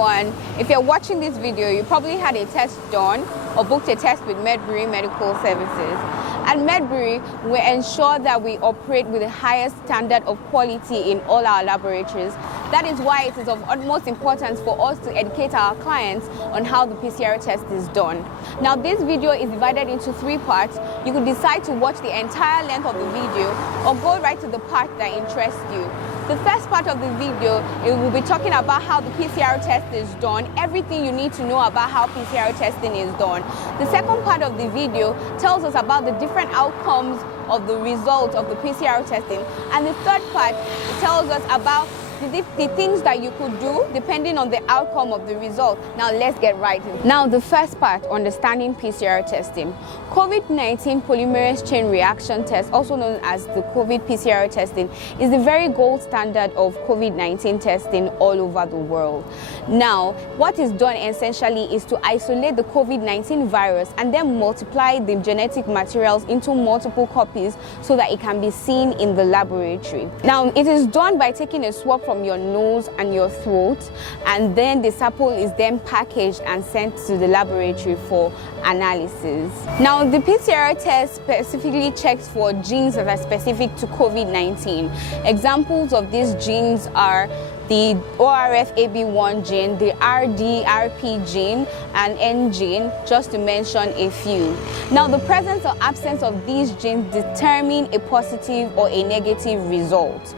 everyone. If you're watching this video, you probably had a test done or booked a test with Medbury Medical Services. At Medbury, we ensure that we operate with the highest standard of quality in all our laboratories. That is why it is of utmost importance for us to educate our clients on how the PCR test is done. Now, this video is divided into 3 parts. You could decide to watch the entire length of the video or go right to the part that interests you. The first part of the video, it will be talking about how the PCR test is done, everything you need to know about how PCR testing is done. The second part of the video tells us about the different outcomes of the results of the PCR testing. And the third part, it tells us about the things that you could do depending on the outcome of the result. Now let's get right in. Now the first part, understanding PCR testing. COVID-19 polymerase chain reaction test, also known as the COVID PCR testing, is the very gold standard of COVID-19 testing all over the world. Now, what is done essentially is to isolate the COVID-19 virus and then multiply the genetic materials into multiple copies so that it can be seen in the laboratory. Now, it is done by taking a swab from your nose and your throat, and then the sample is then packaged and sent to the laboratory for analysis. Now, the PCR test specifically checks for genes that are specific to COVID-19. Examples of these genes are the ORF-AB1 gene, the RDRP gene, and N gene, just to mention a few. Now, the presence or absence of these genes determine a positive or a negative result.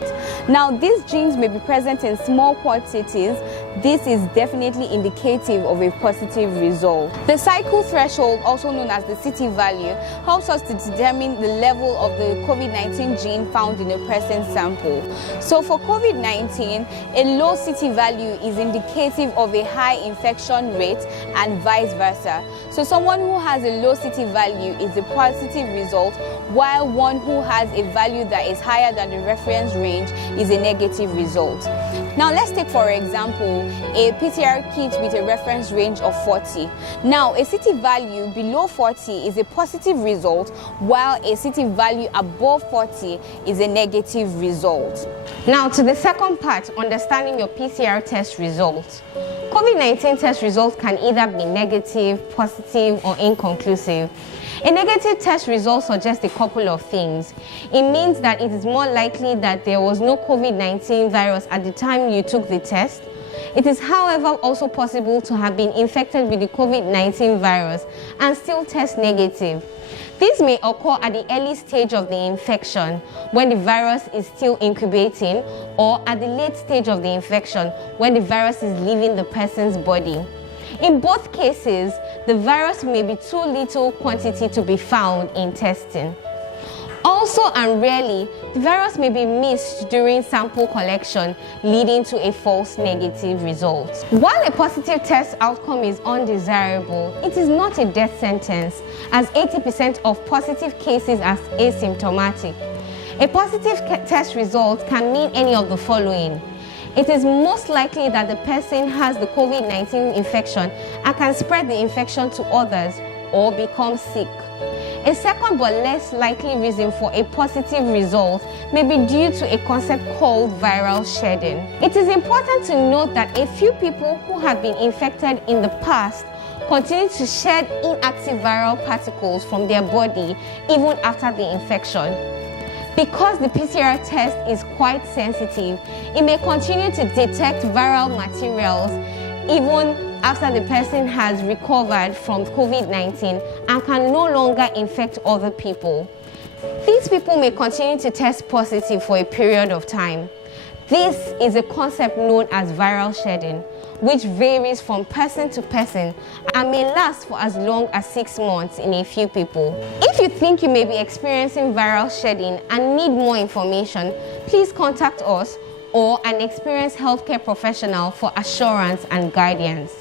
Now, these genes may be present in small quantities. This is definitely indicative of a positive result. The cycle threshold, also known as the CT value, helps us to determine the level of the COVID-19 gene found in a person sample. So for COVID-19, a low CT value is indicative of a high infection rate and vice versa. So someone who has a low CT value is a positive result, while one who has a value that is higher than the reference range is a negative result. Now let's take, for example, a PCR kit with a reference range of 40. Now, a CT value below 40 is a positive result, while a CT value above 40 is a negative result. Now to the second part, understanding your PCR test results. COVID-19 test results can either be negative, positive, or inconclusive. A negative test result suggests a couple of things. It means that it is more likely that there was no COVID-19 virus at the time you took the test. It is, however, also possible to have been infected with the COVID-19 virus and still test negative. This may occur at the early stage of the infection, when the virus is still incubating, or at the late stage of the infection, when the virus is leaving the person's body. In both cases, the virus may be too little quantity to be found in testing. Also and rarely, the virus may be missed during sample collection, leading to a false negative result. While a positive test outcome is undesirable, it is not a death sentence, as 80% of positive cases are asymptomatic. A positive test result can mean any of the following. It is most likely that the person has the COVID-19 infection and can spread the infection to others or become sick. A second but less likely reason for a positive result may be due to a concept called viral shedding. It is important to note that a few people who have been infected in the past continue to shed inactive viral particles from their body even after the infection. Because the PCR test is quite sensitive, it may continue to detect viral materials even after the person has recovered from COVID-19 and can no longer infect other people. These people may continue to test positive for a period of time. This is a concept known as viral shedding, which varies from person to person and may last for as long as 6 months in a few people. If you think you may be experiencing viral shedding and need more information, please contact us or an experienced healthcare professional for assurance and guidance.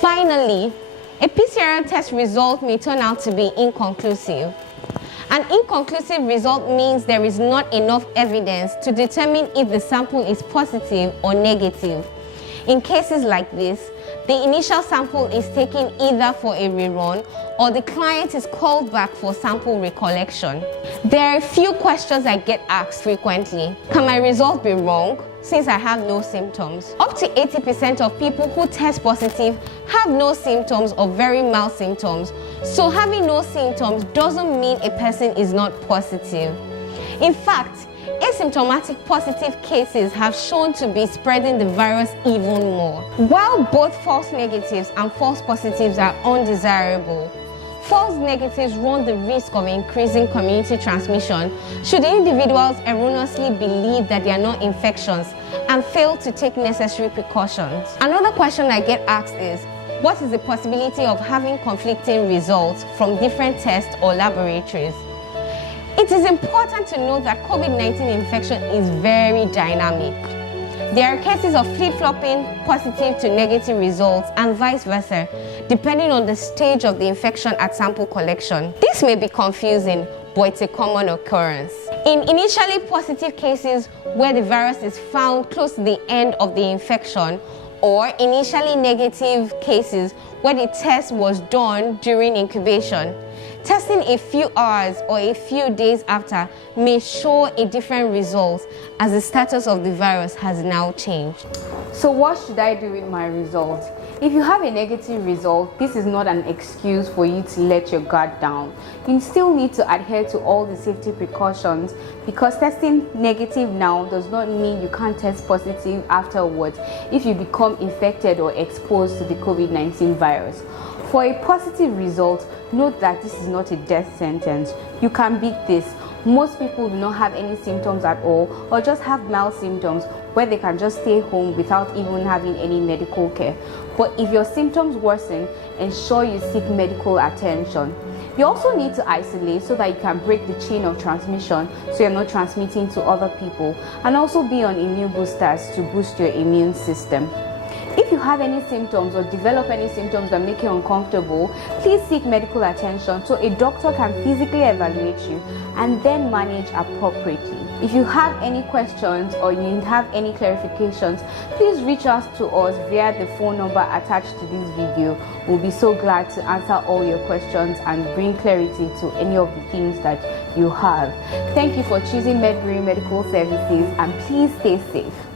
Finally, a PCR test result may turn out to be inconclusive. An inconclusive result means there is not enough evidence to determine if the sample is positive or negative. In cases like this, the initial sample is taken either for a rerun or the client is called back for sample recollection. There are a few questions I get asked frequently. Can my result be wrong since I have no symptoms? Up to 80% of people who test positive have no symptoms or very mild symptoms. So having no symptoms doesn't mean a person is not positive. In fact, asymptomatic positive cases have shown to be spreading the virus even more. While both false negatives and false positives are undesirable, false negatives run the risk of increasing community transmission should individuals erroneously believe that they are not infections and fail to take necessary precautions. Another question I get asked is, what is the possibility of having conflicting results from different tests or laboratories? It is important to note that COVID-19 infection is very dynamic. There are cases of flip-flopping positive to negative results and vice versa, depending on the stage of the infection at sample collection. This may be confusing, but it's a common occurrence. In initially positive cases where the virus is found close to the end of the infection, or initially negative cases where the test was done during incubation, testing a few hours or a few days after may show a different result as the status of the virus has now changed. So what should I do with my results? If you have a negative result, this is not an excuse for you to let your guard down. You still need to adhere to all the safety precautions, because testing negative now does not mean you can't test positive afterwards if you become infected or exposed to the COVID-19 virus. For a positive result, note that this is not a death sentence. You can beat this. Most people do not have any symptoms at all, or just have mild symptoms where they can just stay home without even having any medical care. But if your symptoms worsen, ensure you seek medical attention. You also need to isolate so that you can break the chain of transmission so you're not transmitting to other people, and also be on immune boosters to boost your immune system. If you have any symptoms or develop any symptoms that make you uncomfortable, please seek medical attention so a doctor can physically evaluate you and then manage appropriately. If you have any questions or you have any clarifications, please reach out to us via the phone number attached to this video. We'll be so glad to answer all your questions and bring clarity to any of the things that you have. Thank you for choosing Medbury Medical Services, and please stay safe.